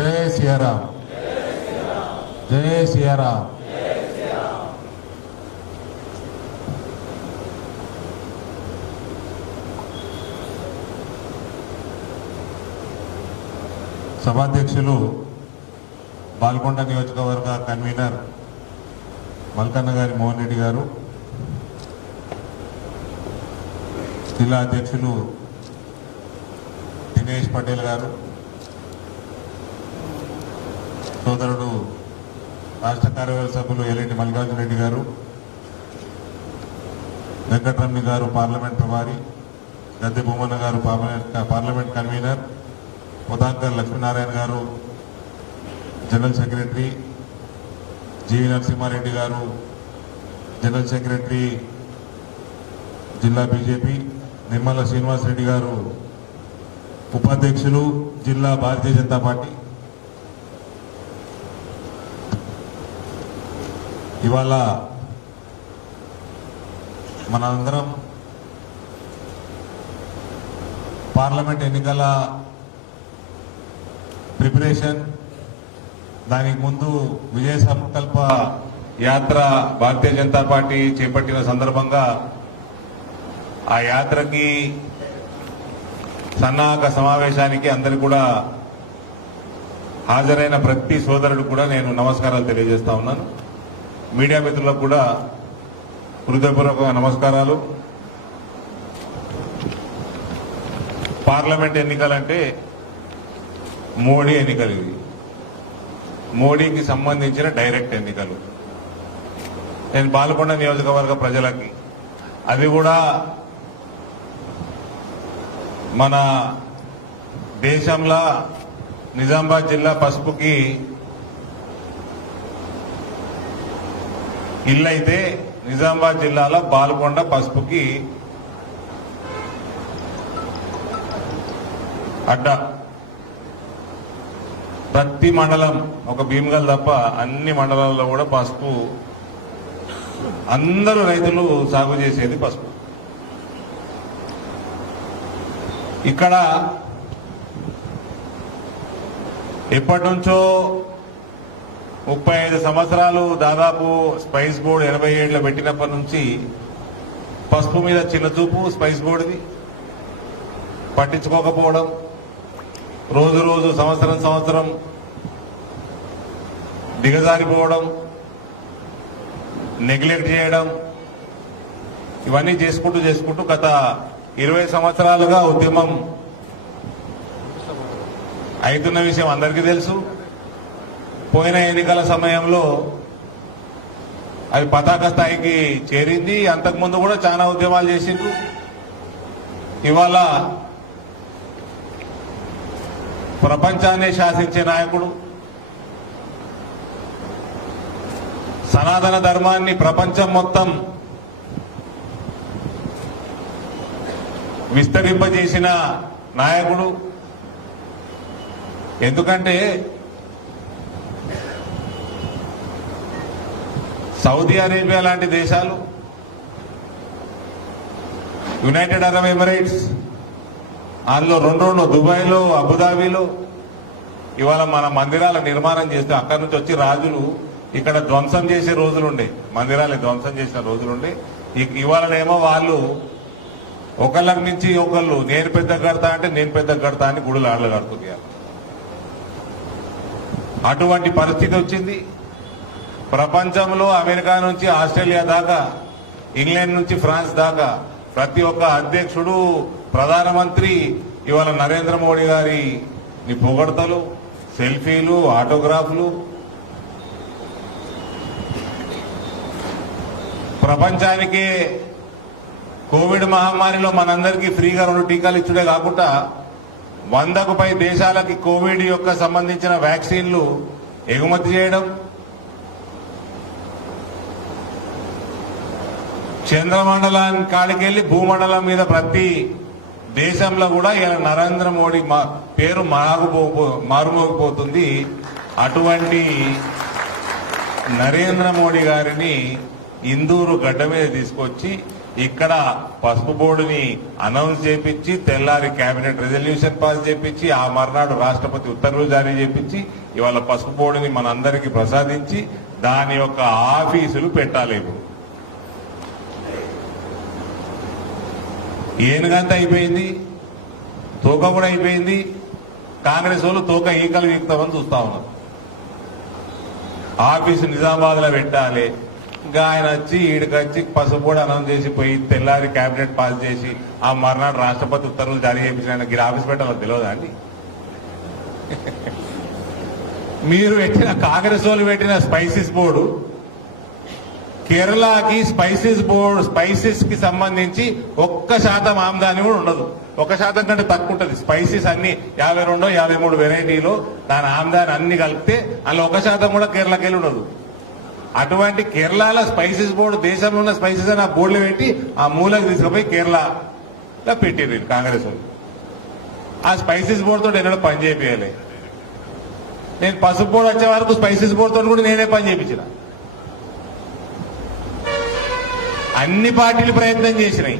జై శ్రీరామ్, జై శ్రీరామ్. సభాధ్యక్షులు బాల్కొండ నియోజకవర్గ కన్వీనర్ మల్కన్న గారి మోహన్ రెడ్డి గారు, జిల్లా అధ్యక్షులు దినేష్ పటేల్ గారు, సోదరుడు రాష్ట్ర కార్యవర్గ సభ్యులు ఎల్ఎండి మల్లికార్జున రెడ్డి గారు, వెంకటరమణి గారు పార్లమెంట్ ప్రభారి, గద్దె బొమ్మన్న గారు పార్లమెంట్ కన్వీనర్, ఉదాంకర్ లక్ష్మీనారాయణ గారు జనరల్ సెక్రటరీ, జీవి నరసింహారెడ్డి గారు జనరల్ సెక్రటరీ జిల్లా బీజేపీ, నిమ్మల శ్రీనివాసరెడ్డి గారు ఉపాధ్యక్షులు జిల్లా భారతీయ జనతా పార్టీ. ఇవాళ మనందరం పార్లమెంట్ ఎన్నికల ప్రిపరేషన్, దానికి ముందు విజయ సంకల్ప యాత్ర భారతీయ జనతా పార్టీ చేపట్టిన సందర్భంగా ఆ యాత్రకి సన్నాహక సమావేశానికి అందరు కూడా హాజరైన ప్రతి సోదరుడు కూడా నేను నమస్కారాలు తెలియజేస్తా ఉన్నాను. మీడియా మిత్రులకు కూడా హృదయపూర్వక నమస్కారాలు. పార్లమెంట్ ఎన్నికలంటే మోడీ ఎన్నికలు, ఇవి మోడీకి సంబంధించిన డైరెక్ట్ ఎన్నికలు. నేను బాల్కొండ నియోజకవర్గ ప్రజలకి, అది కూడా మన దేశంలో నిజామాబాద్ జిల్లా పసుపుకి ఇల్లైతే నిజామాబాద్ జిల్లాలో బాల్కొండ పసుపుకి అడ్డ. ప్రతి మండలం, ఒక భీమగల్ తప్ప అన్ని మండలాల్లో కూడా పసుపు, అందరూ రైతులు సాగు చేసేది పసుపు. ఇక్కడ ఎప్పటి నుంచో 35 సంవత్సరాలు దాదాపు స్పైస్ బోర్డు 87లో పెట్టినప్పటి నుంచి పసుపు మీద చిన్న చూపు స్పైస్ బోర్డుది, పట్టించుకోకపోవడం, రోజు రోజు సంవత్సరం దిగజారిపోవడం, నెగ్లెక్ట్ చేయడం, ఇవన్నీ చేసుకుంటూ గత 20 సంవత్సరాలుగా ఉద్యమం అవుతున్న విషయం అందరికీ తెలుసు. పోయిన ఎన్నికల సమయంలో అది పతాక స్థాయికి చేరింది. అంతకుముందు కూడా చాలా ఉద్యమాలు చేసిండ్రు. ఇవాళ ప్రపంచాన్ని శాసించే నాయకుడు, సనాతన ధర్మాన్ని ప్రపంచం మొత్తం విస్తరింపజేసిన నాయకుడు. ఎందుకంటే సౌదీ అరేబియా లాంటి దేశాలు, యునైటెడ్ అరబ్ ఎమిరేట్స్, అందులో రెండు దుబాయ్లో, అబుదాబిలో ఇవాళ మన మందిరాల నిర్మాణం చేస్తే అక్కడి నుంచి వచ్చి రాజులు ఇక్కడ ధ్వంసం చేసే రోజులుండే, మందిరాలు ధ్వంసం చేసిన రోజులుండే. ఇవాళనేమో వాళ్ళు ఒకళ్ళకి మించి ఒకళ్ళు నేను పెద్ద కడతా అంటే నేను పెద్ద కడతా అని గుడులు ఆడలు కడుతున్నారు. అటువంటి పరిస్థితి వచ్చింది. ప్రపంచంలో అమెరికా నుంచి ఆస్ట్రేలియా దాకా, ఇంగ్లాండ్ నుంచి ఫ్రాన్స్ దాకా ప్రతి ఒక్క అధ్యక్షుడు, ప్రధానమంత్రి ఇవాళ నరేంద్ర మోడీ గారిని పొగడతలు, సెల్ఫీలు, ఆటోగ్రాఫ్లు. ప్రపంచానికి కోవిడ్ మహమ్మారిలో మనందరికీ ఫ్రీగా 2 టీకాలు ఇచ్చుడే కాకుండా 100కు పై దేశాలకి కోవిడ్ యొక్క సంబంధించిన వ్యాక్సిన్లు ఎగుమతి చేయడం, చంద్రమండలానికి కాడికెళ్లి భూమండలం మీద ప్రతి దేశంలో కూడా ఇలా నరేంద్ర మోడీ పేరు మారుమోగిపోతుంది. అటువంటి నరేంద్ర మోడీ గారిని ఇందూరు గడ్డ మీద తీసుకొచ్చి ఇక్కడ పసుపు బోర్డుని అనౌన్స్ చేపించి తెల్లారి కేబినెట్ రెజల్యూషన్ పాస్ చేపించి ఆ మర్నాడు రాష్ట్రపతి ఉత్తర్వులు జారీ చేపించి ఇవాళ పసుపు బోర్డుని మనందరికీ ప్రసాదించి దాని యొక్క ఆఫీసులు పెట్టాలి. ఇప్పుడు ఏనుగంత అయిపోయింది, తోక కూడా అయిపోయింది. కాంగ్రెస్ వాళ్ళు తోక ఈకలు వీక్తామని చూస్తా ఉన్నారు. ఆఫీసు నిజామాబాద్ లో పెట్టాలి. ఇంకా ఆయన వచ్చి ఈడికొచ్చి పసుపు కూడా అనౌన్స్ చేసి పోయి తెల్లారి కేబినెట్ పాస్ చేసి ఆ మర్నాడు రాష్ట్రపతి ఉత్తర్వులు జారీ చేయించిన ఆయన ఆఫీస్ పెట్టాలని తెలియదా అండి? మీరు పెట్టిన కాంగ్రెస్ వాళ్ళు పెట్టిన స్పైసెస్ బోర్డు కేరళకి స్పైసెస్ కి సంబంధించి 1% ఆమ్దాని కూడా ఉండదు. 1% కంటే తక్కువ ఉంటుంది. స్పైసెస్ అన్ని 52 53 వెరైటీలు దాని ఆమ్దాని అన్ని కలిపితే అందులో 1% కూడా కేరళకి వెళ్ళి ఉండదు. అటువంటి కేరళలో స్పైసెస్ బోర్డు దేశంలో ఉన్న స్పైసెస్ అని ఆ బోర్డులో పెట్టి ఆ మూలకు తీసుకుపోయి కేరళలో పెట్టారు కాంగ్రెస్ వాళ్ళు. ఆ స్పైసెస్ బోర్డుతో ఎన్నడూ పని చేయాలి. నేను పసుపు బోర్డు వచ్చే వరకు స్పైసెస్ బోర్డుతో కూడా నేనే పని చేయించిన. అన్ని పార్టీలు ప్రయత్నం చేసినాయి.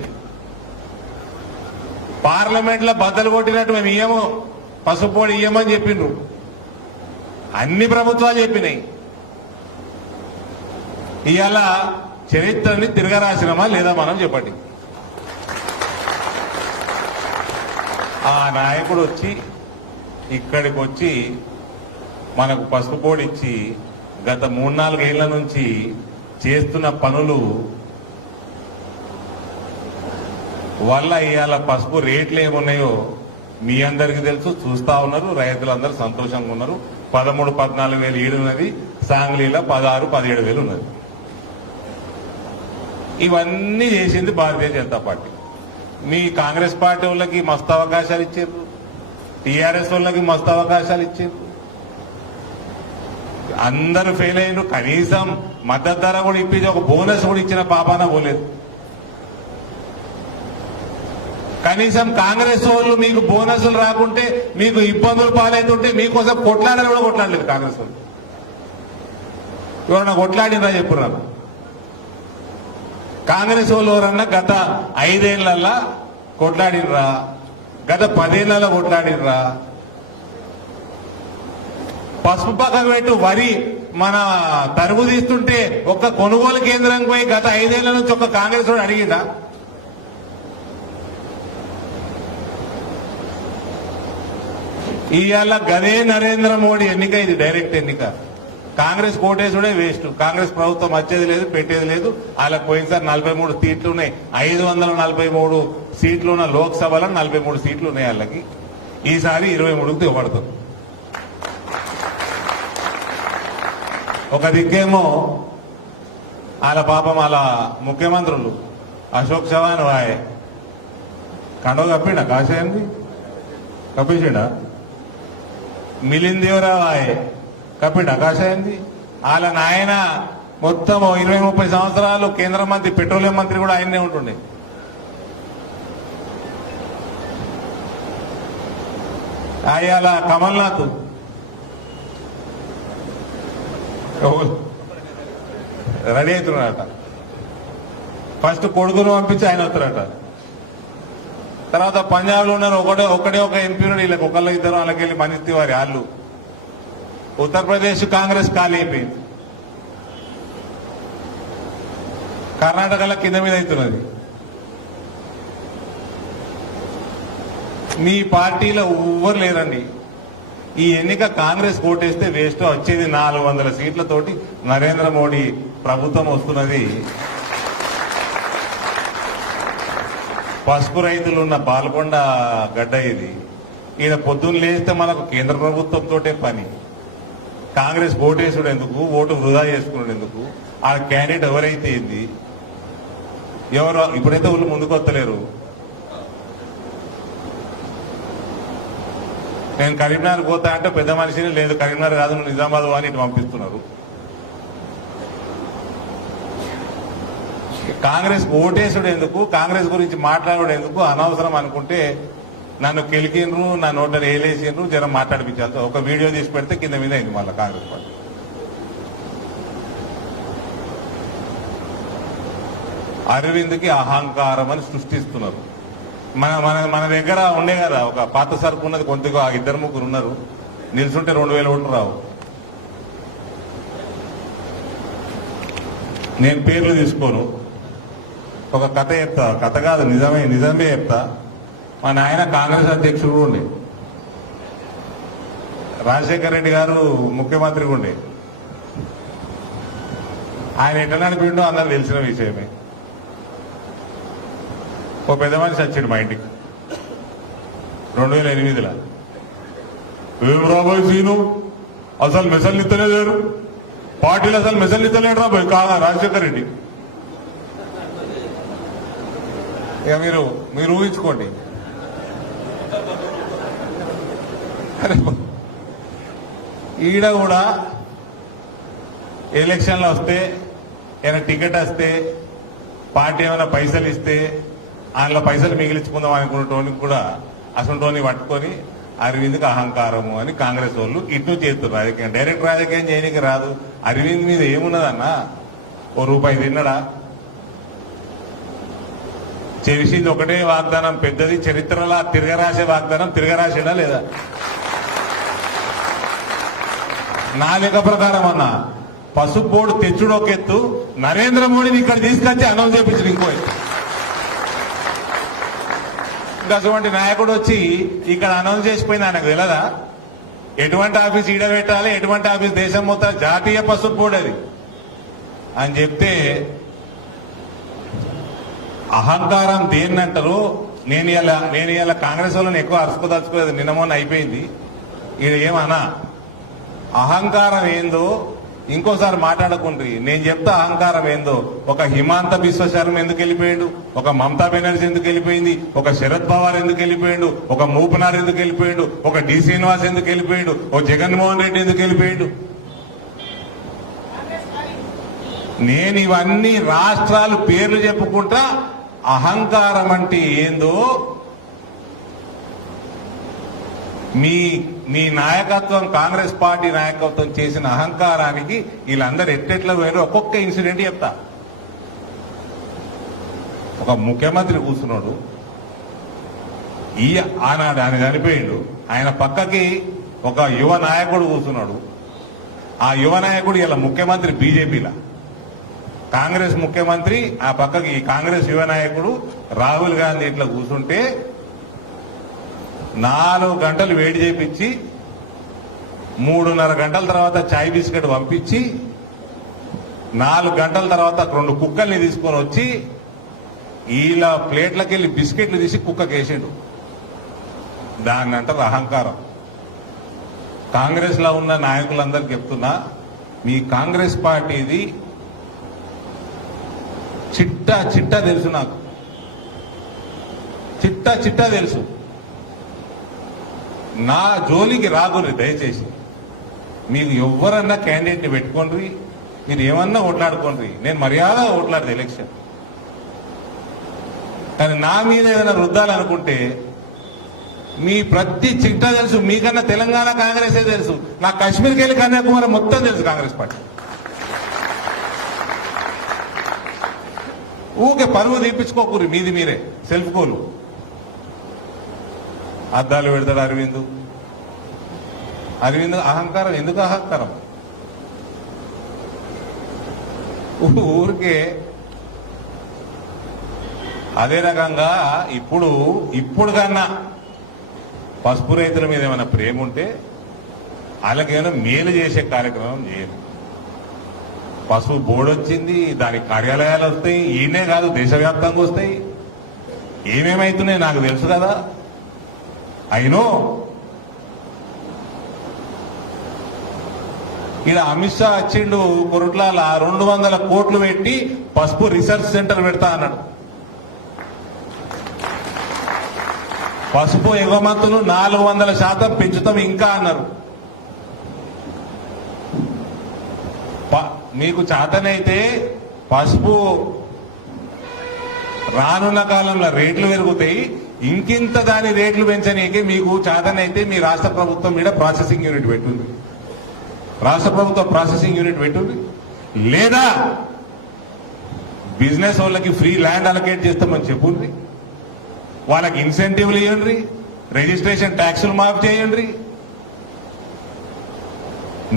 పార్లమెంట్ లో బద్దలు కొట్టినట్టు మేము ఇయ్యము, పసుపు బోర్డు ఇయ్యమని చెప్పిండ్రు. అన్ని ప్రభుత్వాలు చెప్పినాయి. ఇవాళ చరిత్రని తిరగరాసినమా లేదా మనం చెప్పండి. ఆ నాయకుడు వచ్చి ఇక్కడికి వచ్చి మనకు పసుపు బోర్డు ఇచ్చి గత 3-4 ఏళ్ల నుంచి చేస్తున్న పనులు వల్ల ఇవాళ పసుపు రేట్లు ఏమున్నాయో మీ అందరికీ తెలుసు, చూస్తా ఉన్నారు. రైతులందరూ సంతోషంగా ఉన్నారు. 13-14 వేలు ఈడున్నది, సాంగ్లీలో 16-17 వేలు ఉన్నది. ఇవన్నీ చేసింది భారతీయ జనతా పార్టీ. మీ కాంగ్రెస్ పార్టీ వాళ్ళకి మస్తు అవకాశాలు ఇచ్చారు, టీఆర్ఎస్ వాళ్ళకి మస్తు అవకాశాలు ఇచ్చారు. అందరూ ఫెయిల్ అయ్యారు. కనీసం మద్దతు ధర కూడా ఇప్పించి ఒక బోనస్ కూడా ఇచ్చిన పాపాన పోలేదు. కనీసం కాంగ్రెస్ వాళ్ళు మీకు బోనస్లు రాకుంటే మీకు ఇబ్బందులు పాలవుతుంటే మీకోసం కొట్లాడాలి కూడా కొట్లాడలేదు కాంగ్రెస్ వాళ్ళు. ఎవరన్నా కొట్లాడినరా చెప్పున్నారు? కాంగ్రెస్ వాళ్ళు ఎవరన్నా గత 5 ఏళ్లలో కొట్లాడినరా? గత 10 ఏళ్లలో కొట్లాడినరా? పసుపు పక్కకు పెట్టు, వరి మన తరుగు తీస్తుంటే ఒక్క కొనుగోలు కేంద్రం పోయి గత 5 ఏళ్ల నుంచి ఒక్క కాంగ్రెస్ వాడు అడిగిందా? ఇవాళ గదే నరేంద్ర మోడీ ఎన్నిక, ఇది డైరెక్ట్ ఎన్నిక. కాంగ్రెస్ కోటేసుడే వేస్ట్. కాంగ్రెస్ ప్రభుత్వం వచ్చేది లేదు, పెట్టేది లేదు. వాళ్ళకి పోయినసారి 43 సీట్లు ఉన్నాయి. 543 సీట్లు ఉన్న లోక్సభలో 43 సీట్లు ఉన్నాయి వాళ్ళకి. ఈసారి 23కు దిగబడుతుంది. ఒక దిక్కేమో వాళ్ళ పాపం వాళ్ళ ముఖ్యమంత్రులు అశోక్ చవాన్ వాయ్ కండవ కప్పిండా కాశాయంది, కప్పేసిండా? మిలింద్ దేవరావు ఆయే కప్పిండా కాశాయంది. వాళ్ళ నాయన మొత్తం 20-30 సంవత్సరాలు కేంద్ర మంత్రి, పెట్రోలియం మంత్రి కూడా ఆయన్నే ఉంటుండే. అయ్యాల కమల్నాథ్ రెడీ అవుతున్నాడట. ఫస్ట్ కొడుకును పంపించి ఆయన వస్తారట. తర్వాత పంజాబ్ లో ఉన్నారు ఒకటే ఒక ఎంపీ ఉన్నాడు. వీళ్ళకి ఒకళ్ళు ఇద్దరు వాళ్ళకి వెళ్ళి మనీష్ తివారీ వాళ్ళు. ఉత్తరప్రదేశ్ కాంగ్రెస్ ఖాళీ అయిపోయింది. కర్ణాటకలో కింద మీద అవుతున్నది. మీ పార్టీలో ఎవ్వరు లేరండి. ఈ ఎన్నిక కాంగ్రెస్ ఓటేస్తే వేస్ట్. వచ్చేది 400 సీట్లతోటి నరేంద్ర మోడీ ప్రభుత్వం వస్తున్నది. పసుపు రైతులున్న పాల్గొండ గడ్డ ఇది. ఈయన పొద్దున్న లేస్తే మనకు కేంద్ర ప్రభుత్వంతోటే పని. కాంగ్రెస్ ఓటేసుడు ఎందుకు, ఓటు వృధా చేసుకున్నాడు ఎందుకు? ఆ క్యాండిడేట్ ఎవరైతే ఏంది, ఎవరు ఇప్పుడైతే వాళ్ళు ముందుకు వస్తలేరు. నేను కరీంనగర్ పోతా అంటే పెద్ద మనిషిని, లేదు కరీంనగర్ కాదు నువ్వు నిజామాబాద్ అని ఇటు పంపిస్తున్నారు. కాంగ్రెస్ ఓటేసుడు ఎందుకు, కాంగ్రెస్ గురించి మాట్లాడడం ఎందుకు, అనవసరం అనుకుంటే నన్ను కెలికిండ్రు, నా నోట్లను ఏలేసిండ్రు, జనం మాట్లాడిపించాలి. ఒక వీడియో తీసి పెడితే కింద మీద అయింది మళ్ళీ కాంగ్రెస్ పార్టీ. అరవింద్కి అహంకారం అని సృష్టిస్తున్నారు. మన మన మన దగ్గర ఉండే కదా ఒక పాత సరుకు ఉన్నది, కొంతగా 2-3 ఉన్నారు, నిల్చుంటే 2000 ఓట్లు రావు. నేను పేర్లు తీసుకోను, ఒక కథ చెప్తా, కథ కాదు నిజమే చెప్తా. మా నాయన కాంగ్రెస్ అధ్యక్షుడు ఉండే, రాజశేఖర రెడ్డి గారు ముఖ్యమంత్రిగా ఉండే. ఆయన ఎట్లా నడిపిండో అందరూ తెలిసిన విషయమే. ఓ పెద్ద మనిషి వచ్చాడు మా ఇంటికి 2008లో. ఏం రాబోయ్ సీను, అసలు మెసలు ఇస్తలే లేరు, పార్టీలు అసలు మెసలు ఇస్తలేడు రాబోయ్ కాదా రాజశేఖర రెడ్డి. ఇక మీరు ఊహించుకోండి. ఈడ కూడా ఎలక్షన్లు వస్తే, ఏమైనా టికెట్ వస్తే, పార్టీ ఏమైనా పైసలు ఇస్తే అందులో పైసలు మిగిలించుకుందాం అనుకున్నటోని కూడా అసలు పట్టుకొని అరవింద్కి అహంకారము అని కాంగ్రెస్ వాళ్ళు ఇటు చేస్తారు. రాజకీయం డైరెక్ట్ రాజకీయం చేయడానికి రాదు. అరవింద్ మీద ఏమున్నదన్నా, ఓ రూపాయి తిన్నడా? చేసింది ఒకటే వాగ్దానం పెద్దది, చరిత్రలా తిరగరాసే వాగ్దానం తిరగరాసేడా లేదా? నా లెక్క ప్రకారం అన్న పసుపు బోర్డు తెచ్చుడు ఒక ఎత్తు, నరేంద్ర మోడీని ఇక్కడ తీసుకొచ్చి అనౌన్స్ చేయించడు ఇంకో ఎత్తు. ఇంకా అటువంటి నాయకుడు వచ్చి ఇక్కడ అనౌన్స్ చేసిపోయింది ఆయనకు తెలియదా? ఎటువంటి ఆఫీస్ ఈడ పెట్టాలి, ఎటువంటి ఆఫీస్ దేశం మొత్తం జాతీయ పసుపు బోర్డు అది అని చెప్తే అహంకారం దేన్నంటారు. నేను ఇలా కాంగ్రెస్ వాళ్ళని ఎక్కువ అరుచుకోదలుచుకోలేదు, నిన్న మొన్న అయిపోయింది. ఈడ ఏమన్నా అహంకారం ఏందో ఇంకోసారి మాట్లాడకుండ్రి. నేను చెప్తా అహంకారం ఏందో. ఒక హిమాంత బిశ్వ శర్మ ఎందుకు వెళ్ళిపోయాడు, ఒక మమతా బెనర్జీ ఎందుకు వెళ్ళిపోయింది, ఒక శరద్ పవార్ ఎందుకు వెళ్ళిపోయాడు, ఒక మూపనార్ ఎందుకు వెళ్ళిపోయాడు, ఒక డి శ్రీనివాస్ ఎందుకు వెళ్ళిపోయాడు, ఒక జగన్మోహన్ రెడ్డి ఎందుకు వెళ్ళిపోయాడు. నేను ఇవన్నీ రాష్ట్రాలు పేర్లు చెప్పుకుంటా అహంకారం అంటే ఏందో మీ నాయకత్వం, కాంగ్రెస్ పార్టీ నాయకత్వం చేసిన అహంకారానికి వీళ్ళందరూ ఎట్టెట్లా పోయారో ఒక్కొక్క ఇన్సిడెంట్ చెప్తా. ఒక ముఖ్యమంత్రి కూర్చున్నాడు, ఆనాడు ఆయన చనిపోయిండు, ఆయన పక్కకి ఒక యువ నాయకుడు కూర్చున్నాడు. ఆ యువ నాయకుడు ఇలా ముఖ్యమంత్రి బీజేపీలా, కాంగ్రెస్ ముఖ్యమంత్రి ఆ పక్కకి కాంగ్రెస్ యువ నాయకుడు రాహుల్ గాంధీ ఇట్లా కూర్చుంటే 4 గంటలు వేడి చేపించి 3.5 గంటల తర్వాత చాయ్ బిస్కెట్ పంపించి 4 గంటల తర్వాత 2 కుక్కల్ని తీసుకొని వచ్చి ఇలా ప్లేట్లకి వెళ్ళి బిస్కెట్లు తీసి కుక్కకేసాడు. దాన్ని అంటారు అహంకారం. కాంగ్రెస్ లో ఉన్న నాయకులందరికీ చెప్తున్నా, మీ కాంగ్రెస్ పార్టీది చిట్టా తెలుసు, నాకు చిట్టా తెలుసు. నా జోలికి రాదుర్రి దయచేసి. మీకు ఎవరన్నా క్యాండిడేట్ని పెట్టుకోండి, మీరు ఏమన్నా ఓట్లాడుకోండి, నేను మర్యాదగా ఓట్లాడదు ఎలక్షన్. కానీ నా మీద ఏదైనా రుద్దాలనుకుంటే మీ ప్రతి చిట్టా తెలుసు. మీకన్నా తెలంగాణ కాంగ్రెసే తెలుసు, నాకు కాశ్మీర్కి వెళ్ళి కన్యాకుమారి మొత్తం తెలుసు కాంగ్రెస్ పార్టీ. ఊకే పరువు తీపించుకోకూరి, మీది మీరే సెల్ఫ్ గోలు. అద్దాలు పెడతాడు అరవింద్ అహంకారం. ఎందుకు అహంకారం? ఊరికే అదే రకంగా ఇప్పుడు కన్నా పసుపు రైతుల మీద ఏమైనా ప్రేమ ఉంటే వాళ్ళకేమైనా మేలు చేసే కార్యక్రమం చేయాలి. పసుపు బోర్డు వచ్చింది, దానికి కార్యాలయాలు వస్తాయి, ఈయనే కాదు దేశవ్యాప్తంగా వస్తాయి. ఏమేమైతున్నాయి నాకు తెలుసు కదా. అయినో ఇక్కడ అమిత్ షా వచ్చిండు కొరుట్లాల 200 కోట్లు పెట్టి పసుపు రీసెర్చ్ సెంటర్ పెడతా అన్నాడు. పసుపు ఎగుమతులు 400% పెంచుతాం ఇంకా అన్నారు. మీకు చేతనైతే పసుపు రానున్న కాలంలో రేట్లు పెరుగుతాయి, ఇంకింత దాని రేట్లు పెంచనీకి మీకు చేతనైతే మీ రాష్ట్ర ప్రభుత్వం మీద ప్రాసెసింగ్ యూనిట్ పెట్టుంది. రాష్ట్ర ప్రభుత్వం ప్రాసెసింగ్ యూనిట్ పెట్టుంది. లేదా బిజినెస్ వాళ్ళకి ఫ్రీ ల్యాండ్ అలొకేట్ చేస్తామని చెప్పుండ్రి, వాళ్ళకి ఇన్సెంటివ్లు ఇవ్వండి, రిజిస్ట్రేషన్ ట్యాక్సులు మాఫ్ చేయండి,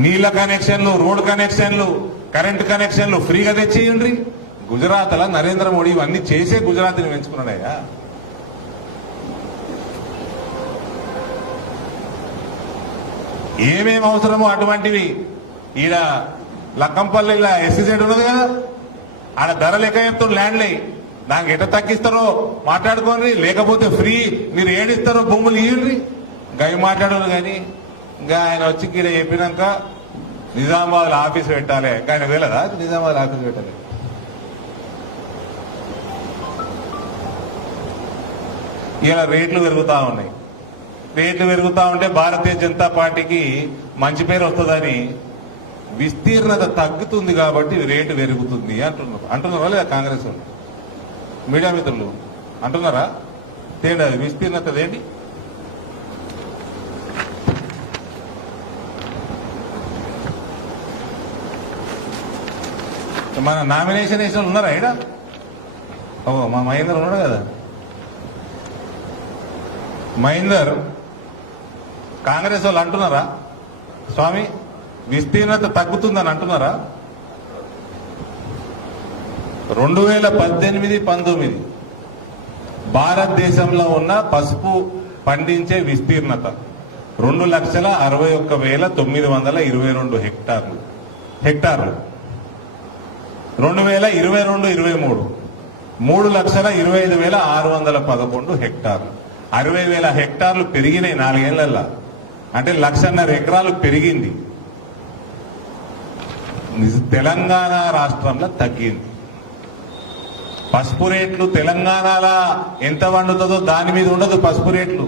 నీళ్ల కనెక్షన్లు, రోడ్ కనెక్షన్లు, కరెంట్ కనెక్షన్లు ఫ్రీగా తెచ్చేయండి. గుజరాత్లో నరేంద్ర మోడీ ఇవన్నీ చేసే గుజరాత్ని పెంచుకున్నాడయ్యా. ఏమేమి అవసరమో అటువంటివి ఈడ లక్కంపల్లిలో ఎస్సీజెడ్ ఉన్నది కదా, ఆడ ధర లెక్క చెప్తాడు ల్యాండ్లే, దానికి ఎట్లా తగ్గిస్తారో మాట్లాడుకోండి, లేకపోతే ఫ్రీ మీరు ఏడిస్తారో భూములు ఇవ్వండి. గవి మాట్లాడారు కానీ ఇంకా ఆయన వచ్చి ఇక్కడ చెప్పినాక నిజామాబాద్ ఆఫీస్ పెట్టాలి, ఆయన వెళ్ళదా నిజామాబాద్ ఆఫీస్ పెట్టాలి. ఇలా రేట్లు పెరుగుతా ఉన్నాయి. రేట్లు పెరుగుతా ఉంటే భారతీయ జనతా పార్టీకి మంచి పేరు వస్తుందని విస్తీర్ణత తగ్గుతుంది కాబట్టి రేటు పెరుగుతుంది అంటున్నారా లేదా కాంగ్రెస్ వాళ్ళు? మీడియా మిత్రులు అంటున్నారా? తేడా విస్తీర్ణత ఏంటి? మన నామినేషన్ వేసిన ఉన్నారా ఇక్కడ? ఓ మా మహేందర్ ఉన్నాడు కదా. మహేందర్ కాంగ్రెస్ వాళ్ళు అంటున్నారా స్వామి విస్తీర్ణత తగ్గుతుందని అంటున్నారా? 2018-19 భారతదేశంలో ఉన్న పసుపు పండించే విస్తీర్ణత 2,61,922 హెక్టార్లు. 2022-23 3,25,611 హెక్టార్లు. 60,000 హెక్టార్లు పెరిగినాయి 4 ఏళ్లలో. అంటే 1,50,000 ఎకరాలు పెరిగింది. తెలంగాణ రాష్ట్రంలో తగ్గింది. పసుపు రేట్లు తెలంగాణలో ఎంత వండుతుందో దాని మీద ఉండదు. పసుపు రేట్లు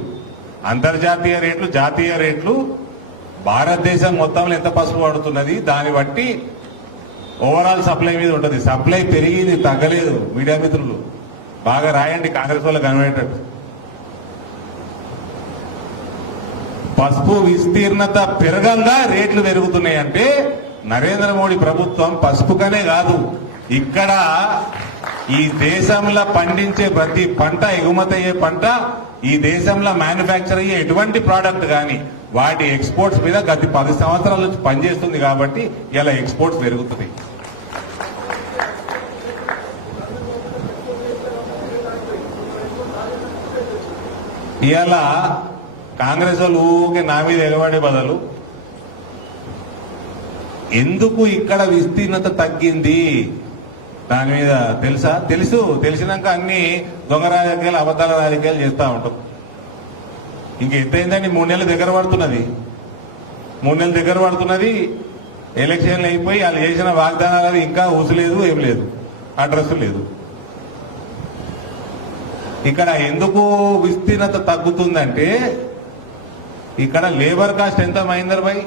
అంతర్జాతీయ రేట్లు, జాతీయ రేట్లు, భారతదేశం మొత్తంలో ఎంత పసుపు పడుతున్నది దాన్ని బట్టి ఓవరాల్ సప్లై మీద ఉంటుంది. సప్లై పెరిగింది, తగ్గలేదు. మీడియా మిత్రులు బాగా రాయండి, కాంగ్రెస్ వాళ్ళకి కనబడేటట్టు. పసుపు విస్తీర్ణత పెరగంగా రేట్లు పెరుగుతున్నాయి అంటే నరేంద్ర మోడీ ప్రభుత్వం పసుపుకనే కాదు, ఇక్కడ ఈ దేశంలో పండించే ప్రతి పంట, ఎగుమతి అయ్యే పంట, ఈ దేశంలో మ్యానుఫ్యాక్చర్ అయ్యే ఎటువంటి ప్రోడక్ట్ కానీ వాటి ఎక్స్పోర్ట్స్ మీద గత 10 సంవత్సరాల నుంచి పనిచేస్తుంది కాబట్టి ఇలా ఎక్స్పోర్ట్స్ పెరుగుతుంది. ఇవాళ కాంగ్రెస్ వాళ్ళు ఊకే నా మీద ఎగబడే బదులు ఎందుకు ఇక్కడ విస్తీర్ణత తగ్గింది దాని మీద తెలిసినాక అన్ని దొంగ రాజకీయాలు, అబద్దాల రాజకీయాలు చేస్తూ ఉంటాం. ఇంకెంతైందండి? 3 నెలలు దగ్గర పడుతున్నది. 3 నెలలు దగ్గర పడుతున్నది. ఎలక్షన్లు అయిపోయి వాళ్ళు చేసిన వాగ్దానాలు ఇంకా ఊసలేదు, ఏం లేదు, అడ్రస్ లేదు. ఇక్కడ ఎందుకు విస్తీర్ణత తగ్గుతుందంటే ఇక్కడ లేబర్ కాస్ట్ ఎంత మహేందర్ భాయ్?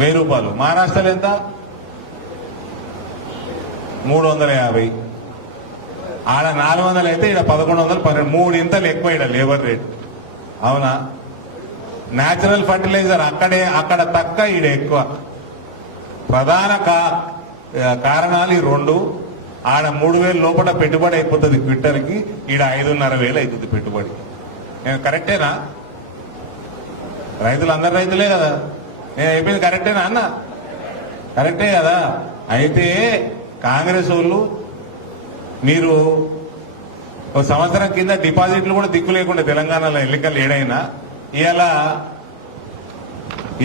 1000 రూపాయలు. మహారాష్ట్రలో ఎంత? 350. ఆడ 400 అయితే ఇక్కడ 1112. 3 ఇంతలు ఎక్కువ ఇక్కడ లేబర్ రేట్. అవునా? న్యాచురల్ ఫర్టిలైజర్ అక్కడ తక్కువ, ఈడ ఎక్కువ. ప్రధాన కారణాలు ఈ 2. ఆడ 3,000 లోపల పెట్టుబడి అయిపోతుంది క్వింటల్కి, ఈడ 5,500 అవుతుంది పెట్టుబడి. కరెక్టేనా? రైతులు అందరు రైతులే కదా. నేను అయిపోయింది కరెక్టేనా అన్న? కరెక్టే కదా. అయితే కాంగ్రెస్ వాళ్ళు మీరు 1 సంవత్సరం కింద డిపాజిట్లు కూడా దిక్కు లేకుండా తెలంగాణలో ఎన్నికలు ఏడైనా ఇవాళ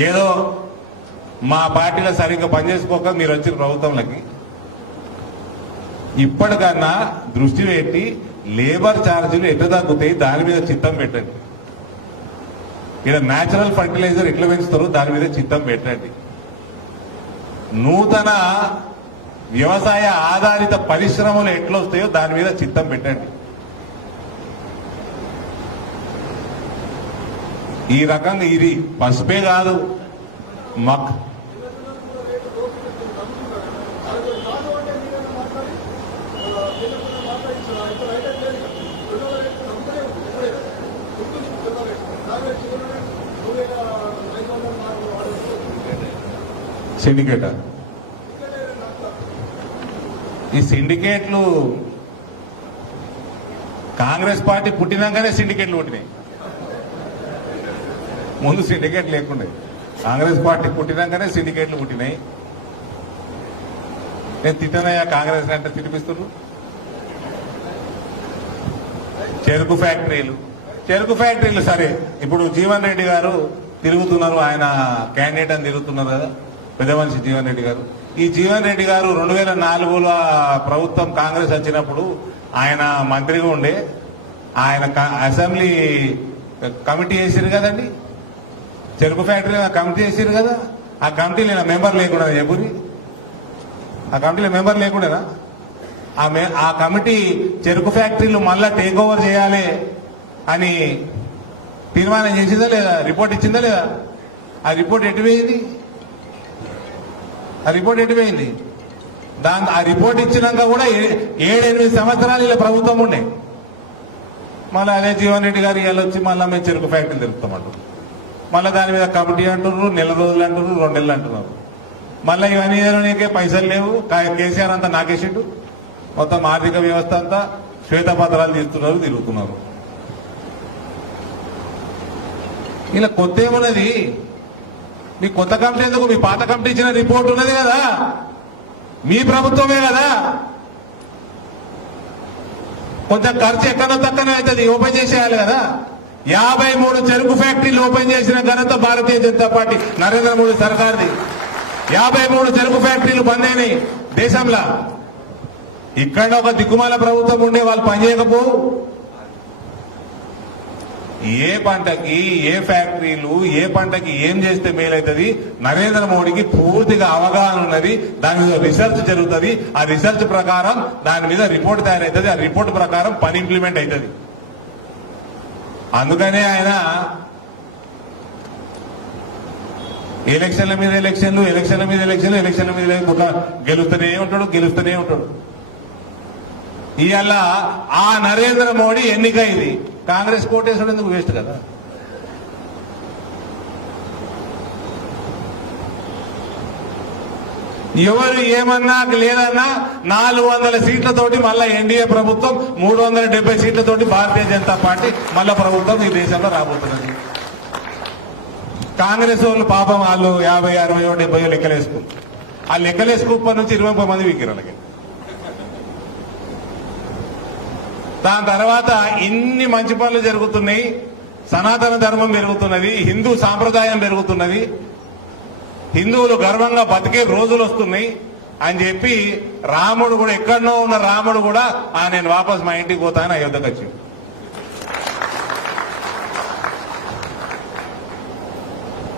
ఏదో మా పార్టీలో సరిగ్గా పనిచేసుకోక మీరు వచ్చిన ప్రభుత్వంలోకి ఇప్పటికన్నా దృష్టి పెట్టి లేబర్ ఛార్జీలు ఎట్లా తగ్గుతాయి దాని మీద చిత్తం పెట్టండి. ఇక్కడ న్యాచురల్ ఫర్టిలైజర్ ఎట్లా పెంచుతారో దాని మీద చిత్తం పెట్టండి. నూతన వ్యవసాయ ఆధారిత పరిశ్రమలు ఎట్లా వస్తాయో దాని మీద చిత్తం పెట్టండి. ఈ రకంగా ఇది పసుపే కాదు, సిండికేటర్ ఈ సిండికేట్లు కాంగ్రెస్ పార్టీ పుట్టినాకనే సిండికేట్లు పుట్టినాయి. ముందు సిండికేట్ లేకుండే. కాంగ్రెస్ పార్టీ పుట్టినాకనే సిండికేట్లు పుట్టినాయి. నేను తిట్టనయ్యా కాంగ్రెస్ అంటే తినిపిస్తున్నారు. చెరుకు ఫ్యాక్టరీలు సరే, ఇప్పుడు జీవన్ రెడ్డి గారు తిరుగుతున్నారు, ఆయన క్యాండిడేట్ అని తిరుగుతున్నారు కదా పెద్ద మనిషి జీవన్ రెడ్డి గారు. ఈ జీవన్ రెడ్డి గారు 2004లో ప్రభుత్వం కాంగ్రెస్ వచ్చినప్పుడు ఆయన మంత్రిగా ఉండే, ఆయన అసెంబ్లీ కమిటీ వేసారు కదండి, చెరుకు ఫ్యాక్టరీ కమిటీ వేసారు కదా. ఆ కమిటీలో మెంబర్ లేకుండా ఎప్పుడు ఆ కమిటీలో మెంబర్ లేకుండానా? ఆ కమిటీ చెరుకు ఫ్యాక్టరీలు మళ్ళా టేక్ ఓవర్ చేయాలి అని తీర్మానం చేసిందా లేదా? రిపోర్ట్ ఇచ్చిందా లేదా? ఆ రిపోర్ట్ ఎటుపోయింది? ఆ రిపోర్ట్ ఇచ్చినాక కూడా 7-8 సంవత్సరాలు ఇలా ప్రభుత్వం ఉండే. మళ్ళీ అదే జీవన్ రెడ్డి గారు ఇవాళ వచ్చి మళ్ళీ మేము చెరుకు ఫ్యాక్టరీలు తిరుగుతామంటారు. మళ్ళీ దాని మీద కమిటీ అంటున్నారు, నెల రోజులు అంటున్నారు, 2 నెలలు అంటున్నారు. మళ్ళీ ఇవన్నీ నీకే పైసలు లేవు, కేసీఆర్ అంతా నాకేసిండు, మొత్తం ఆర్థిక వ్యవస్థ అంతా శ్వేతపత్రాలు తీస్తున్నారు, తిరుగుతున్నారు. ఇలా కొత్త ఏమున్నది? మీ కొత్త కమిటీ ఎందుకు? మీ పాత కమిటీ ఇచ్చిన రిపోర్ట్ ఉన్నది కదా, మీ ప్రభుత్వమే కదా. కొంచెం ఖర్చు ఎక్కడో తక్కనే అవుతుంది, ఓపెన్ చేసేయాలి కదా. 53 చెరుకు ఫ్యాక్టరీలు ఓపెన్ చేసిన ఘనత భారతీయ జనతా పార్టీ నరేంద్ర మోడీ సర్కార్ది. 53 చెరుకు ఫ్యాక్టరీలు బంద్ అయినాయి దేశంలో. ఇక్కడ ఒక దిక్కుమాల ప్రభుత్వం ఉండే వాళ్ళు పనిచేయకపోవు. ఏ పంటకి ఏ ఫ్యాక్టరీలు ఏ పంటకి ఏం చేస్తే మేలవుతుంది నరేంద్ర మోడీకి పూర్తిగా అవగాహన ఉన్నది. దాని మీద రీసెర్చ్ జరుగుతుంది. ఆ రీసెర్చ్ ప్రకారం దాని మీద రిపోర్ట్ తయారవుతుంది. ఆ రిపోర్ట్ ప్రకారం పని ఇంప్లిమెంట్ అవుతుంది. అందుకనే ఆయన ఎలక్షన్ల మీద ఎలక్షన్లు గెలుస్తూనే ఉంటాడు. ఇవాళ ఆ నరేంద్ర మోడీ ఎన్నిక ఇది. కాంగ్రెస్ కోటేశ్వరం ఎందుకు? వేస్ట్ కదా. ఎవరు ఏమన్నా లేదన్నా 400 సీట్లతోటి మళ్ళా ఎన్డీఏ ప్రభుత్వం, 370 సీట్లతోటి భారతీయ జనతా పార్టీ మళ్ళా ప్రభుత్వం ఈ దేశంలో రాబోతున్నది. కాంగ్రెస్ వాళ్ళు పాపం వాళ్ళు 50, 60, 70 లెక్కలేసుకుంటారు. ఆ లెక్కలేసుకుప్పటి నుంచి 20 మంది విగ్రహాలకి. దాని తర్వాత ఇన్ని మంచి పనులు జరుగుతున్నాయి, సనాతన ధర్మం పెరుగుతున్నది, హిందూ సాంప్రదాయం పెరుగుతున్నది, హిందువులు గర్వంగా బతికే రోజులు వస్తున్నాయి అని చెప్పి రాముడు కూడా, ఎక్కడనో ఉన్న రాముడు కూడా నేను వాపస్ మా ఇంటికి పోతానని అయోధ్యకు వచ్చి.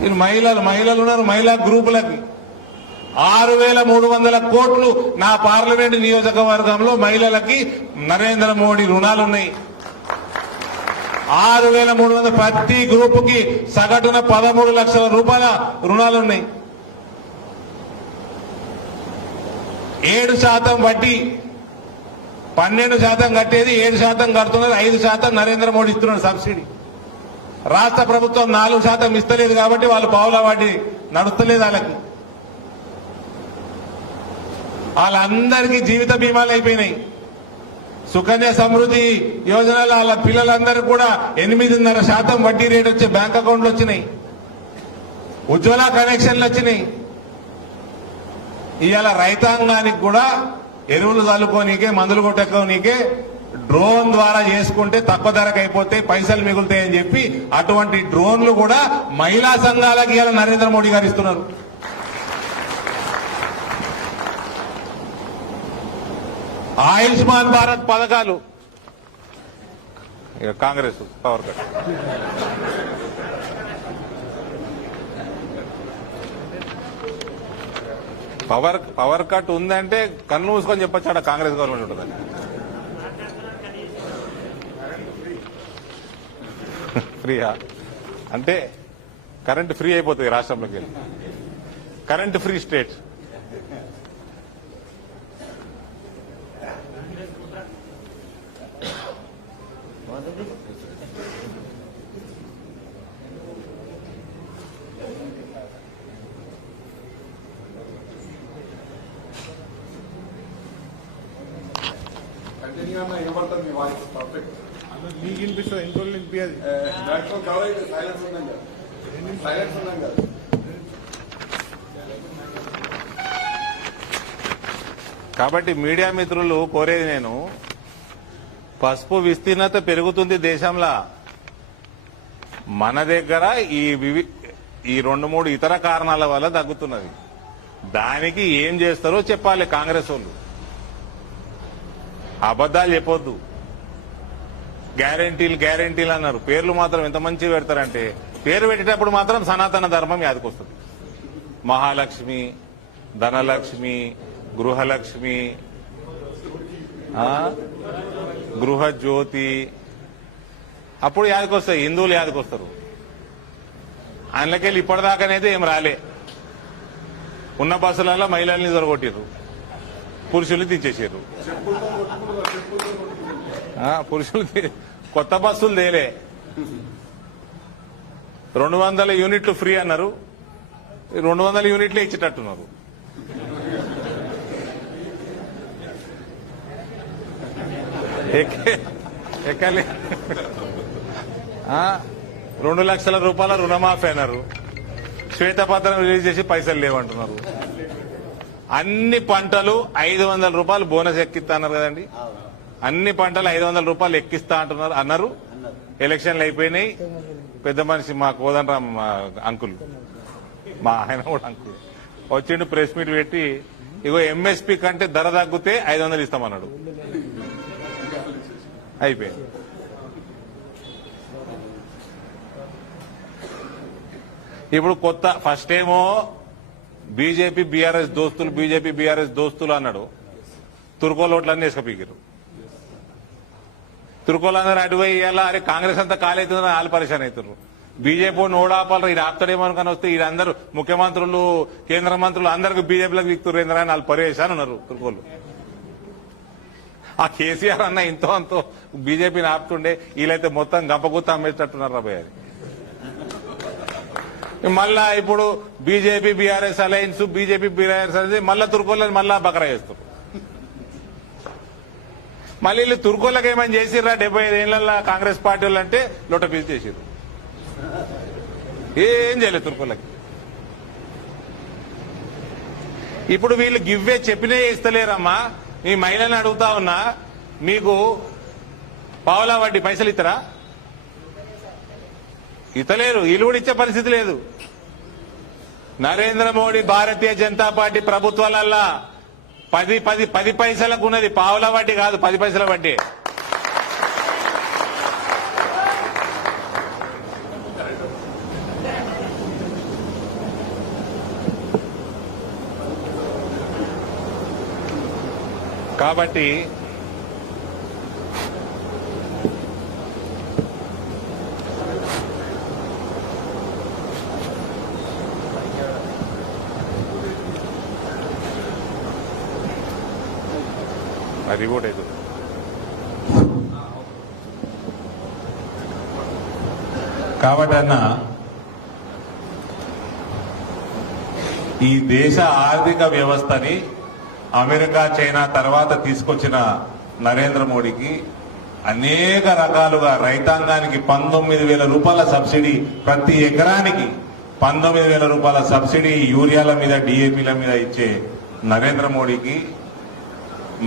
వీళ్ళు మహిళలు ఉన్నారు. మహిళా గ్రూపులకి 6,300 కోట్లు నా పార్లమెంటు నియోజకవర్గంలో మహిళలకి నరేంద్ర మోడీ రుణాలున్నాయి. 6,300 ప్రతి గ్రూపుకి సగటున 13 లక్షల రూపాయల రుణాలున్నాయి. 7% వడ్డీ, 12% కట్టేది 7% కడుతున్నారు. 5% నరేంద్ర మోడీ ఇస్తున్నాడు సబ్సిడీ. రాష్ట్ర ప్రభుత్వం 4% ఇస్తలేదు కాబట్టి వాళ్ళు పావుల వడ్డీ నడుస్తలేదు. వాళ్ళందరికీ జీవిత బీమాలు అయిపోయినాయి. సుకన్య సమృద్ధి యోజనలో వాళ్ళ పిల్లలందరూ కూడా 8.5% వడ్డీ రేట్ వచ్చే బ్యాంక్ అకౌంట్లు వచ్చినాయి. ఉజ్వల కనెక్షన్లు వచ్చినాయి. ఇవాళ రైతాంగానికి కూడా ఎరువులు చల్లుకోనీకే, మందులు కొట్టుకోనీకే డ్రోన్ ద్వారా చేసుకుంటే తక్కువ ధరకు అయిపోతే పైసలు మిగులుతాయని చెప్పి అటువంటి డ్రోన్లు కూడా మహిళా సంఘాలకి ఇవాళ నరేంద్ర మోడీ గారు ఇస్తున్నారు. ఆయుష్మాన్ భారత్ పథకాలు Congress power cut. Power cut ఉందంటే కన్ను మూసుకొని చెప్పొచ్చాడ కాంగ్రెస్ గవర్నమెంట్ ఉంటుందని. ఫ్రీయా అంటే కరెంట్ ఫ్రీ అయిపోతుంది రాష్ట్రంలోకి వెళ్ళి. Current free state. అన్న వినబడుతుంది మీ వాయిస్ పర్ఫెక్ట్. నీకు వినిపిస్తుంది, ఇంకో వినిపించదు. దాంట్లో కవర్ అయితే సైలెన్స్ ఉన్నాం కదా, సైలెన్స్ ఉన్నాం కదా. కాబట్టి మీడియా మిత్రులు కోరేది నేను, పసుపు విస్తీర్ణత పెరుగుతుంది దేశంలో, మన దగ్గర ఈ 2-3 ఇతర కారణాల వల్ల తగ్గుతున్నది. దానికి ఏం చేస్తారో చెప్పాలి కాంగ్రెస్ వాళ్ళు. అబద్దాలు చెప్పొద్దు. గ్యారెంటీలు అన్నారు, పేర్లు మాత్రం ఎంత మంచి పెడతారంటే, పేరు పెట్టేటప్పుడు మాత్రం సనాతన ధర్మం యాదకొస్తుంది. మహాలక్ష్మి, ధనలక్ష్మి, గృహలక్ష్మి, గృహజ్యోతి, అప్పుడు యాదకొస్తాయి, హిందువులు యాదకొస్తారు. అందులోకెళ్ళి ఇప్పటిదాకానైతే ఏం రాలే. ఉన్న బస్సులలో మహిళల్ని దొరగొట్టారు, పురుషుల్ని తీసేసారు. పురుషులు కొత్త బస్సులు తేలే. 200 యూనిట్లు ఫ్రీ అన్నారు, 200 యూనిట్లే ఇచ్చేటట్టున్నారు. ఎక్కలే. 2 లక్షల రూపాయల రుణమాఫీ అన్నారు, శ్వేతపత్రం రిలీజ్ చేసి పైసలు లేవంటున్నారు. అన్ని పంటలు 500 రూపాయలు బోనస్ ఎక్కిస్తా అన్నారు కదండి, అన్ని పంటలు 500 రూపాయలు ఎక్కిస్తా అన్నారు. ఎలక్షన్లు అయిపోయినాయి. పెద్ద మనిషి మా కోదండరామ్ అంకుల్, మా ఆయన కూడా అంకుల్ వచ్చిండు, ప్రెస్ మీట్ పెట్టి, ఇగో ఎంఎస్పీ కంటే ధర తగ్గితే 500 ఇస్తామన్నాడు. అయిపోయింది. ఇప్పుడు కొత్త ఫస్ట్ ఏమో బీజేపీ బీఆర్ఎస్ దోస్తులు అన్నాడు. తుర్కోలు ఓట్లన్నీ వేసుకపోయారు. తుర్కోలందరూ అటువై ఇవ్వాలా, అరే కాంగ్రెస్ అంతా ఖాళీ అవుతుందని వాళ్ళు పరిశాన్ అవుతారు. బీజేపీ ఓడాపాలరు, ఈయన ఆపుతాడేమనుకొని వస్తే వీళ్ళందరూ ముఖ్యమంత్రులు, కేంద్ర మంత్రులు అందరికి బీజేపీలకు విక్తురేంద్ర అని వాళ్ళు పరివేశాను ఉన్నారు తుర్కోలు. ఆ కేసీఆర్ అన్న ఇంతో అంతో బీజేపీని ఆపుతుండే, వీళ్ళైతే మొత్తం గంపగుత్త అమ్మేటట్టున్నారు రాబోయే. మళ్ళా ఇప్పుడు బీజేపీ బీఆర్ఎస్ అలయన్స్, మళ్ళా తుర్కోళ్ళని మళ్ళా బకరా చేస్తారు. మళ్ళీ వీళ్ళు తుర్కోళ్ళకి ఏమైనా చేసిర్రా 75 ఏళ్ల కాంగ్రెస్ పార్టీ వాళ్ళు అంటే లొట్టపీసి చేసిర్రు. ఏం చేయలేదు తుర్కోళ్ళకి. ఇప్పుడు వీళ్ళు గివ్వే చెప్పినే ఇస్తలేరమ్మా. మీ మహిళలను అడుగుతా ఉన్నా, మీకు పావలా వడ్డీ పైసలు ఇస్తారా? ఇతలేరు. వీళ్ళు కూడా ఇచ్చే పరిస్థితి లేదు. నరేంద్ర మోడీ భారతీయ జనతా పార్టీ ప్రభుత్వాలల్లా 10 పైసలకు ఉన్నది, పావలా వడ్డీ కాదు, 10 పైసల వడ్డీ. కాబట్టి అది కూడా ఇది. కాబట్టి అన్న, ఈ దేశ ఆర్థిక వ్యవస్థని అమెరికా, చైనా తర్వాత తీసుకొచ్చిన నరేంద్ర మోడీకి అనేక రకాలుగా రైతాంగానికి 19,000 రూపాయల సబ్సిడీ, ప్రతి ఎకరానికి 19,000 రూపాయల సబ్సిడీ యూరియాల మీద, డిఏపీల మీద ఇచ్చే నరేంద్ర మోడీకి,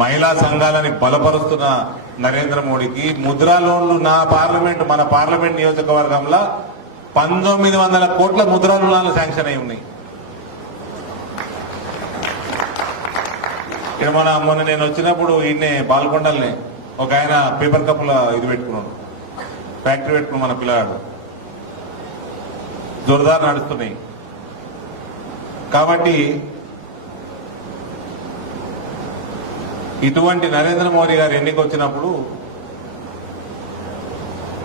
మహిళా సంఘాలని బలపరుస్తున్న నరేంద్ర మోడీకి ముద్రా లోన్లు మన పార్లమెంట్ నియోజకవర్గంలో 1900 కోట్ల ముద్రా రుణాలు శాంక్షన్ అయి ఉన్నాయి. ఇక్కడ మొన్న నేను వచ్చినప్పుడు ఈయన్నే బాల్కొండల్ని ఒక ఆయన పేపర్ కప్పుల ఇది పెట్టుకున్నాడు, ఫ్యాక్టరీ పెట్టుకున్నాడు మన పిల్లగాడు. జోరుదారు నడుస్తున్నాయి. కాబట్టి ఇటువంటి నరేంద్ర మోడీ గారు ఎన్నికొచ్చినప్పుడు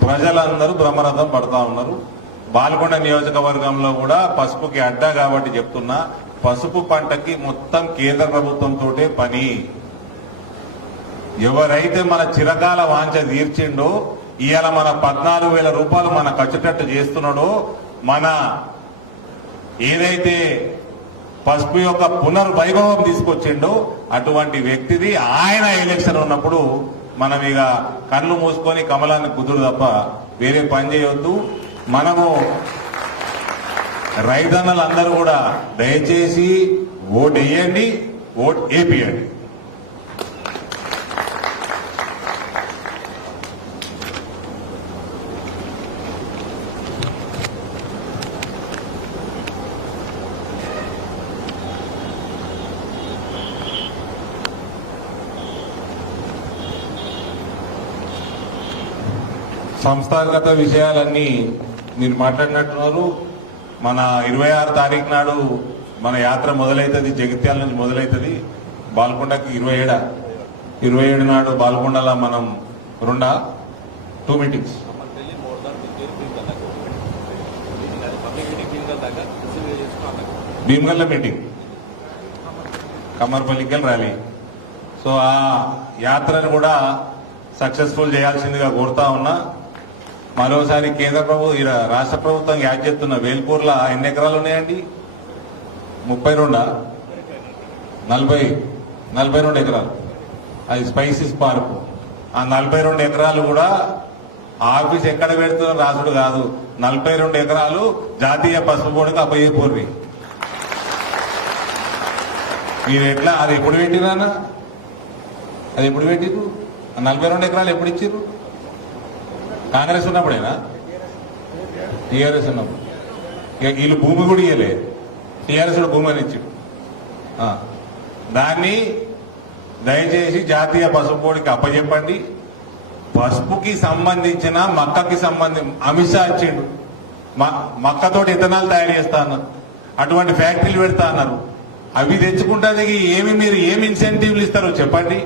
ప్రజలందరూ బ్రహ్మరథం పడతా ఉన్నారు. బాల్కొండ నియోజకవర్గంలో కూడా పసుపుకి అడ్డా కాబట్టి చెప్తున్నా, పసుపు పంటకి మొత్తం కేంద్ర ప్రభుత్వంతో పని. ఎవరైతే మన చిరకాల వాంఛ తీర్చిండో, ఇవాళ మన 14,000 రూపాయలు మన ఖర్చుటట్టు చేస్తున్నాడో, మన ఏదైతే పసుపు యొక్క పునర్వైభవం తీసుకొచ్చిండో అటువంటి వ్యక్తిది ఆయన ఎలక్షన్ ఉన్నప్పుడు మనం ఇక కళ్ళు మూసుకొని కమలాన్ని కుదురు తప్ప వేరే పని చేయొద్దు. మనము రైతన్నలందరూ కూడా దయచేసి ఓటు వేయండి, ఓటు వేపియండి. సంస్థాగత విషయాలన్నీ మీరు మాట్లాడినట్టున్నారు. మన 26 తారీఖు నాడు మన యాత్ర మొదలవుతుంది, జగిత్యాల నుంచి మొదలవుతుంది. బాల్కొండకి 27 నాడు బాల్కొండలో మనం 2 మీటింగ్స్. భీమగల్ల మీటింగ్, కమ్మర్పల్లికి ర్యాలీ. సో ఆ యాత్రను కూడా సక్సెస్ఫుల్ చేయాల్సిందిగా కోరుతా ఉన్నా. మరోసారి కేంద్ర రాష్ట్ర ప్రభుత్వం యాడ్ చేస్తున్న వేల్పూర్లో ఎన్ని ఎకరాలు ఉన్నాయండి? 32 42 ఎకరాలు. అది స్పైసీస్ పార్క్. ఆ 42 ఎకరాలు కూడా ఆఫీస్ ఎక్కడ పెడుతున్న రాసుడు కాదు, 42 ఎకరాలు జాతీయ పసుపు బోర్డుకి అప్పయ్యేపోర్రి. మీరు ఎట్లా అది ఎప్పుడు పెట్టినా? అది ఎప్పుడు పెట్టిరు? 42 ఎకరాలు ఎప్పుడు ఇచ్చిర్రు? కాంగ్రెస్ ఉన్నప్పుడేనా? టీఆర్ఎస్ ఉన్నప్పుడు. ఇక వీళ్ళు భూమి కూడా ఇయ్యలే, టీఆర్ఎస్ కూడా భూమి అని ఇచ్చాడు. దాన్ని దయచేసి జాతీయ పసుపు బోర్డుకి అప్పచెప్పండి. పసుపుకి సంబంధించిన మక్కకి అమిత్ షా ఇచ్చిండు. మక్కతోటి ఇథనాల్ తయారు చేస్తా అన్నారు, అటువంటి ఫ్యాక్టరీలు పెడతా అన్నారు. అవి తెచ్చుకుంటే మీరు ఏమి ఇన్సెంటివ్లు ఇస్తారు చెప్పండి?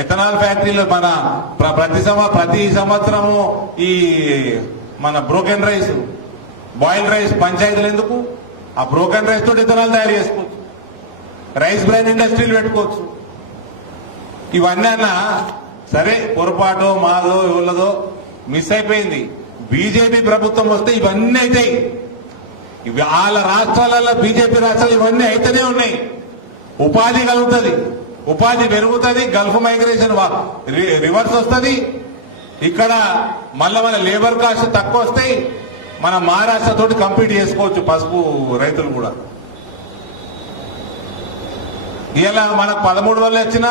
ఎథనాల్ ఫ్యాక్టరీలో మన ప్రతి సంవత్సరము ఈ మన బ్రోకెన్ రైస్, బాయిల్డ్ రైస్ పంచాయతీలు ఎందుకు? ఆ బ్రోకెన్ రైస్ తోటి ఇథనాల్ తయారు చేసుకోవచ్చు, రైస్ బ్రాండ్ ఇండస్ట్రీలు పెట్టుకోవచ్చు. ఇవన్నీ అన్నా సరే, పొరపాటో మాదో ఎవరిదో మిస్ అయిపోయింది. బీజేపీ ప్రభుత్వం వస్తే ఇవన్నీ అవుతాయి. వాళ్ళ రాష్ట్రాలలో బీజేపీ రాష్ట్రాలు ఇవన్నీ అయితేనే ఉన్నాయి. ఉపాధి కలుగుతుంది, ఉపాధి పెరుగుతుంది, గల్ఫ్ మైగ్రేషన్ రివర్స్ వస్తుంది. ఇక్కడ మళ్ళా మన లేబర్ కాస్ట్ తక్కువ వస్తాయి. మన మహారాష్ట్ర తోటి కంపీట్ చేసుకోవచ్చు పసుపు రైతులు కూడా. ఇలా మనకు 13,000 వచ్చినా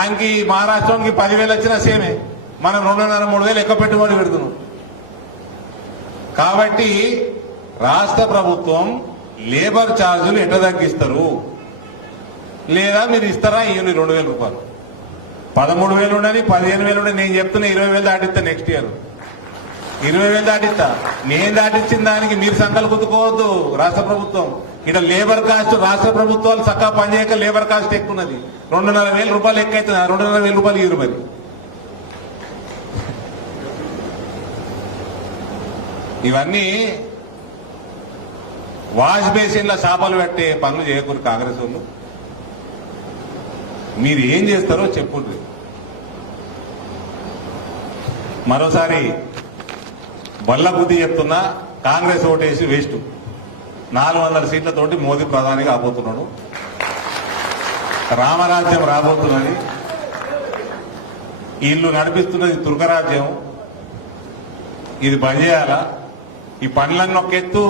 ఆయనకి మహారాష్ట్రానికి 10,000 వచ్చినా సేమే. మనం 2,500-3,000 ఎక్కువ పెట్టుబడి పెడుతున్నాం. కాబట్టి రాష్ట్ర ప్రభుత్వం లేబర్ ఛార్జీలు ఎట్లా తగ్గిస్తారు? లేదా మీరు ఇస్తారా? ఇవ్వండి 2,000 రూపాయలు. 13,000 ఉండని, 15,000 ఉండని. నేను చెప్తున్నా 20,000 దాటిస్తా నెక్స్ట్ ఇయర్. 20,000 దాటిస్తా. నేను దాటిచ్చిన దానికి మీరు సంకలు గుద్దుకోవద్దు. రాష్ట్ర ప్రభుత్వం ఇక్కడ లేబర్ కాస్ట్, రాష్ట్ర ప్రభుత్వాలు చక్కగా పనిచేయక లేబర్ కాస్ట్ ఎక్కువ ఉన్నది. 2,500 రూపాయలు ఎక్కువ అవుతుంది. 2,500 రూపాయలు ఇవ్వరు. మరి ఇవన్నీ వాష్ బేసిన్ల చేపలు పెట్టే పనులు చేయకూడదు కాంగ్రెస్ వాళ్ళు. మీరు ఏం చేస్తారో చెప్పుండ్రి. మరోసారి బల్ల బుద్ధి చెప్తున్నా, కాంగ్రెస్ ఓటేసి వేస్ట్. 400 సీట్లతోటి మోదీ ప్రధానిగా రాబోతున్నాడు. రామరాజ్యం రాబోతున్నది. వీళ్ళు నడిపిస్తున్నది తుర్కరాజ్యం. ఇది బంద్ చేయాలా? ఈ పనులన్నీ ఒక ఎత్తు,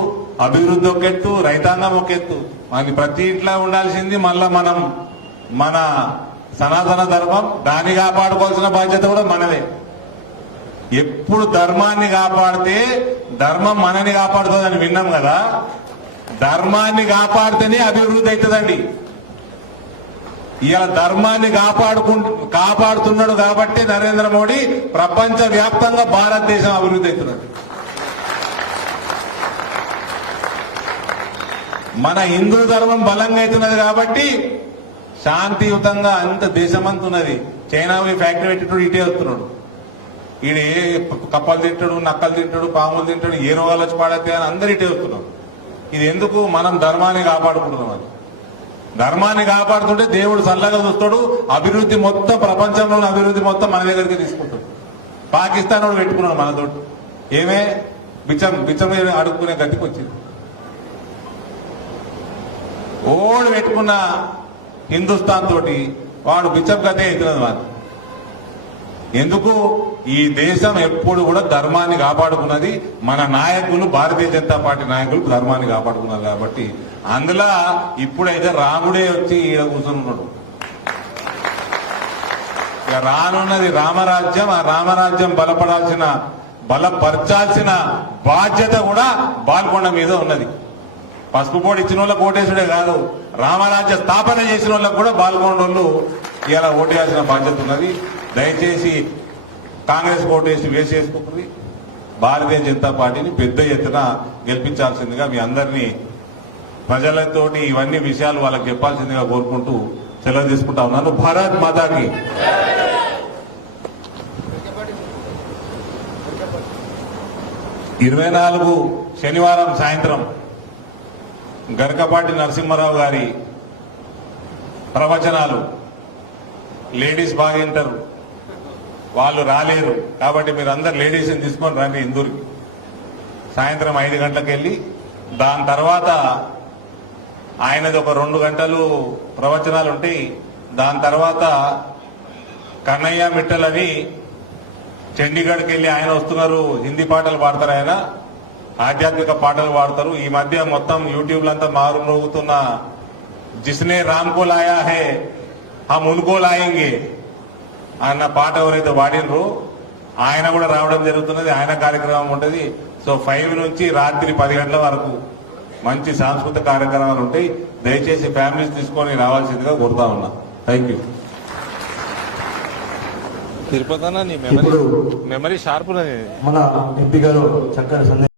అభివృద్ధి ఒక ఎత్తు, రైతాంగం ఒక ఎత్తు. మనకి ప్రతి ఇంట్లో ఉండాల్సింది మళ్ళా మన సనాతన ధర్మం. దాన్ని కాపాడుకోవాల్సిన బాధ్యత కూడా మనదే. ఎప్పుడు ధర్మాన్ని కాపాడితే ధర్మం మనని కాపాడుతుందని విన్నాం కదా. ధర్మాన్ని కాపాడితేనే అభివృద్ధి అవుతుందండి. ఇవాళ ధర్మాన్ని కాపాడుతున్నాడు కాబట్టి నరేంద్ర మోడీ ప్రపంచ వ్యాప్తంగా భారతదేశం అభివృద్ధి అవుతున్నాడు. మన హిందూ ధర్మం బలంగా అవుతున్నది కాబట్టి శాంతియుతంగా అంత దేశమంతున్నది. చైనా ఫ్యాక్టరీ పెట్టేటోడు ఇటే వస్తున్నాడు. ఈడ ఏ కప్పలు తింటాడు, నక్కలు తింటాడు, పాములు తింటాడు, ఏ రోగాలు వచ్చి పాడతాయి అని అందరు ఇటే వస్తున్నాడు. ఇది ఎందుకు? మనం ధర్మాన్ని కాపాడుకుంటున్నాం. అది ధర్మాన్ని కాపాడుతుంటే దేవుడు చల్లగా చూస్తాడు. అభివృద్ధి మొత్తం, ప్రపంచంలోని అభివృద్ధి మొత్తం మన దగ్గరికి తీసుకుంటాడు. పాకిస్తాన్ వాడు పెట్టుకున్నాడు మనతోటి. ఏమే బిచ్చం అడుక్కునే గతికి వచ్చింది. ఓడు పెట్టుకున్న హిందుస్థాన్ తోటి వాడు బిచ్చం గతే అవుతున్నది. ఎందుకు ఈ దేశం ఎప్పుడు కూడా ధర్మాన్ని కాపాడుకున్నది, మన నాయకులు భారతీయ జనతా పార్టీ నాయకులు ధర్మాన్ని కాపాడుకున్నారు కాబట్టి అందులో ఇప్పుడైతే రాముడే వచ్చి ఈడ కూర్చొని ఉన్నాడు. ఇక రానున్నది రామరాజ్యం. ఆ రామరాజ్యం బలపరచాల్సిన బాధ్యత కూడా బాల్కొండ మీద ఉన్నది. పసుపు పోటీ ఇచ్చిన వాళ్ళకి ఓటేసుడే కాదు, రామరాజ్య స్థాపన చేసిన వాళ్ళకు కూడా బాల్కొండ వాళ్ళు ఇలా ఓటేయాల్సిన బాధ్యత ఉన్నది. దయచేసి కాంగ్రెస్ ఓటేసి వేసేసుకుంటుంది, భారతీయ జనతా పార్టీని పెద్ద ఎత్తున గెలిపించాల్సిందిగా మీ అందరినీ ప్రజలతోటి ఇవన్నీ విషయాలు వాళ్ళకి చెప్పాల్సిందిగా కోరుకుంటూ సెలవు తీసుకుంటా ఉన్నాను. భారత్ మాతాకి. 24 శనివారం సాయంత్రం గరకపాటి నరసింహారావు గారి ప్రవచనాలు. లేడీస్ బాగా వింటారు, వాళ్ళు రాలేరు కాబట్టి మీరు అందరు లేడీస్ని తీసుకొని రండి ఇందూరుకి. సాయంత్రం 5 గంటలకు వెళ్ళి దాని తర్వాత ఆయనది ఒక 2 గంటలు ప్రవచనాలు ఉంటాయి. దాని తర్వాత కన్నయ్య మిట్టల్ అని చండీగఢ్కి వెళ్ళి ఆయన వస్తున్నారు. హిందీ పాటలు పాడతారు, ఆయన ఆధ్యాత్మిక పాటలు పాడతారు. ఈ మధ్య మొత్తం యూట్యూబ్ అంతా మారుమోగుతున్న జిస్నే రామ్ కో లాయా హే హమ్ ఉన్కో లాయేంగే అన్న పాట ఎవరైతే పాడినరో ఆయన కూడా రావడం జరుగుతున్నది. ఆయన కార్యక్రమం ఉంటుంది. సో 5 నుంచి రాత్రి 10 గంటల వరకు మంచి సాంస్కృతిక కార్యక్రమాలు ఉంటాయి. దయచేసి ఫ్యామిలీస్ తీసుకొని రావాల్సిందిగా కోరుతా ఉన్నా. Thank you. తిరుపతి నీ మెమరీ షార్ప్. మన ఎంపీ గారు చక్కని సందేశం